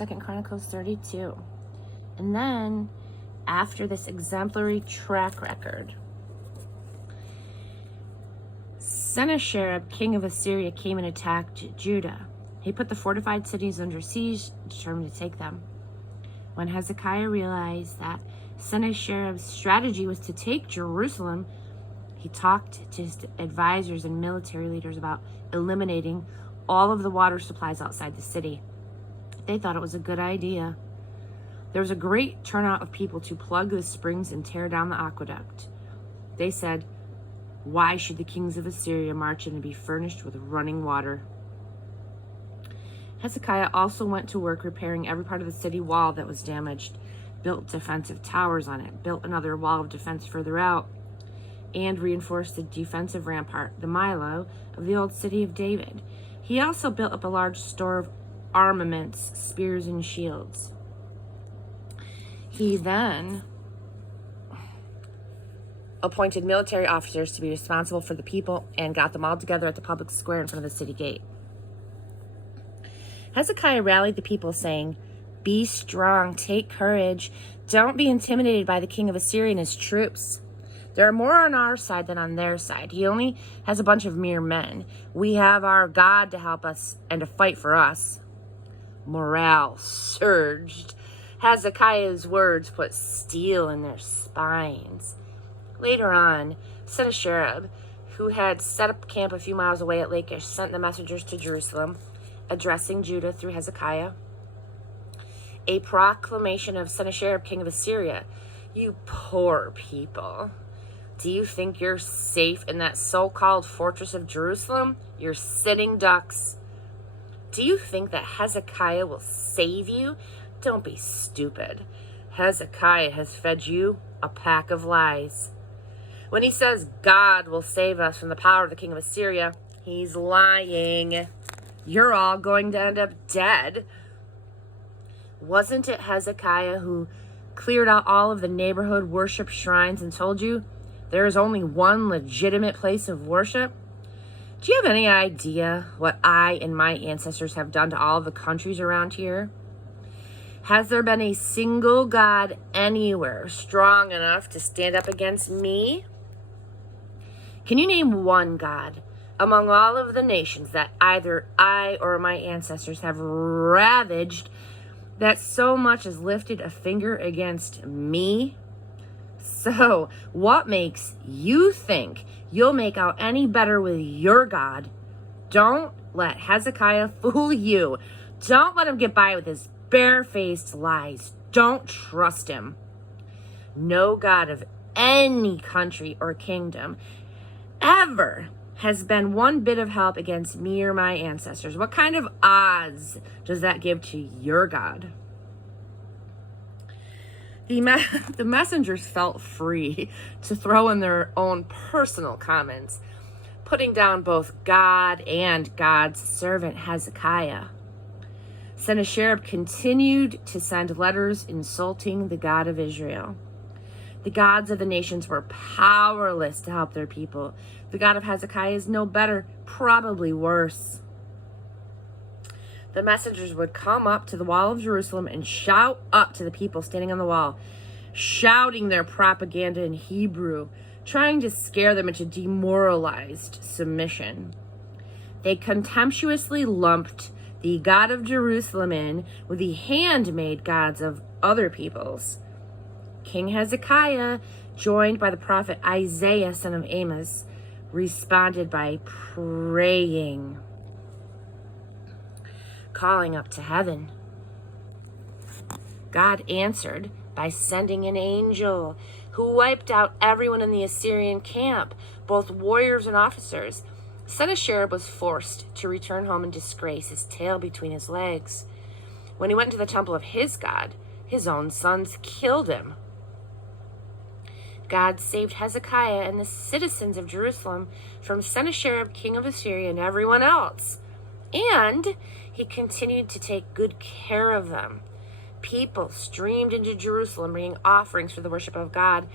2 Chronicles 32. And then, after this exemplary track record, Sennacherib, king of Assyria, came and attacked Judah. He put the fortified cities under siege, determined to take them. When Hezekiah realized that Sennacherib's strategy was to take Jerusalem, he talked to his advisors and military leaders about eliminating all of the water supplies outside the city. They thought it was a good idea. There was a great turnout of people to plug the springs and tear down the aqueduct. They said, "Why should the kings of Assyria march in and be furnished with running water?" Hezekiah also went to work repairing every part of the city wall that was damaged, built defensive towers on it, built another wall of defense further out, and reinforced the defensive rampart, the Milo, of the old city of David. He also built up a large store of armaments, spears, and shields. He then appointed military officers to be responsible for the people and got them all together at the public square in front of the city gate. Hezekiah rallied the people, saying, "Be strong, take courage. Don't be intimidated by the king of Assyria and his troops. There are more on our side than on their side. He only has a bunch of mere men. We have our God to help us and to fight for us." Morale surged. Hezekiah's words put steel in their spines. Later on, Sennacherib, who had set up camp a few miles away at Lachish, sent the messengers to Jerusalem, addressing Judah through Hezekiah. A proclamation of Sennacherib, king of Assyria. "You poor people. Do you think you're safe in that so-called fortress of Jerusalem? You're sitting ducks. Do you think that Hezekiah will save you? Don't be stupid. Hezekiah has fed you a pack of lies. When he says God will save us from the power of the king of Assyria, he's lying. You're all going to end up dead. Wasn't it Hezekiah who cleared out all of the neighborhood worship shrines and told you there is only one legitimate place of worship? Do you have any idea what I and my ancestors have done to all of the countries around here? Has there been a single God anywhere strong enough to stand up against me? Can you name one God among all of the nations that either I or my ancestors have ravaged that so much as lifted a finger against me? So, what makes you think you'll make out any better with your God? Don't let Hezekiah fool you. Don't let him get by with his barefaced lies. Don't trust him. No God of any country or kingdom ever has been one bit of help against me or my ancestors. What kind of odds does that give to your God?" The messengers felt free to throw in their own personal comments, putting down both God and God's servant Hezekiah. Sennacherib continued to send letters insulting the God of Israel. The gods of the nations were powerless to help their people. The God of Hezekiah is no better, probably worse. The messengers would come up to the wall of Jerusalem and shout up to the people standing on the wall, shouting their propaganda in Hebrew, trying to scare them into demoralized submission. They contemptuously lumped the God of Jerusalem in with the handmade gods of other peoples. King Hezekiah, joined by the prophet Isaiah, son of Amos, responded by praying, calling up to heaven. God answered by sending an angel who wiped out everyone in the Assyrian camp, both warriors and officers. Sennacherib was forced to return home in disgrace, his tail between his legs. When he went into the temple of his God, his own sons killed him. God saved Hezekiah and the citizens of Jerusalem from Sennacherib, king of Assyria, and everyone else. And he continued to take good care of them. People streamed into Jerusalem, bringing offerings for the worship of God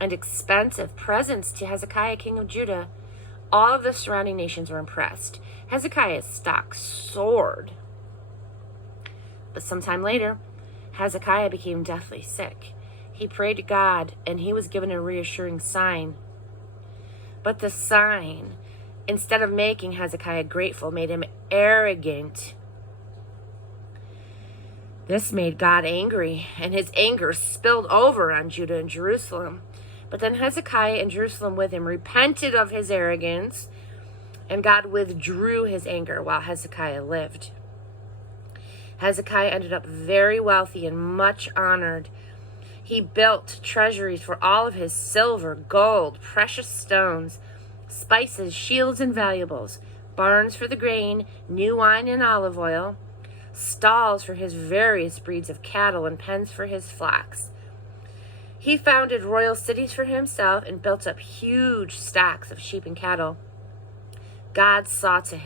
and expensive presents to Hezekiah, king of Judah. All of the surrounding nations were impressed. Hezekiah's stock soared. But sometime later, Hezekiah became deathly sick. He prayed to God, and he was given a reassuring sign. But the sign, instead of making Hezekiah grateful, made him arrogant. This made God angry, and his anger spilled over on Judah and Jerusalem. But then Hezekiah and Jerusalem with him repented of his arrogance, and God withdrew his anger while Hezekiah lived. Hezekiah ended up very wealthy and much honored. He built treasuries for all of his silver, gold, precious stones, spices, shields, and valuables, barns for the grain, new wine and olive oil, stalls for his various breeds of cattle, and pens for his flocks. He founded royal cities for himself and built up huge stocks of sheep and cattle. God saw to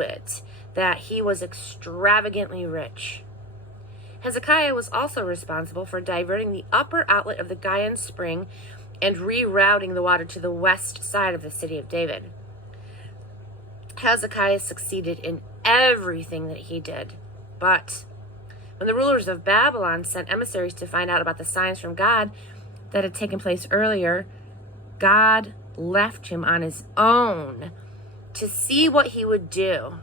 it that he was extravagantly rich. Hezekiah was also responsible for diverting the upper outlet of the Gihon Spring and rerouting the water to the west side of the city of David. Hezekiah succeeded in everything that he did. But when the rulers of Babylon sent emissaries to find out about the signs from God that had taken place earlier, God left him on his own to see what he would do.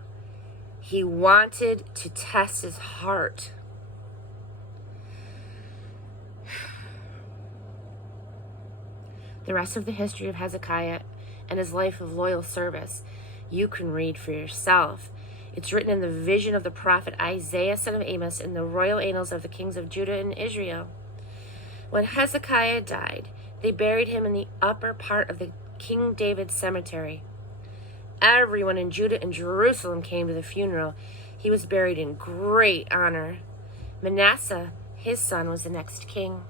He wanted to test his heart. The rest of the history of Hezekiah and his life of loyal service you can read for yourself. It's written in the vision of the prophet Isaiah, son of Amos, in the royal annals of the kings of Judah and Israel. When Hezekiah died, they buried him in the upper part of the King David cemetery. Everyone in Judah and Jerusalem came to the funeral. He was buried in great honor. Manasseh, his son, was the next king.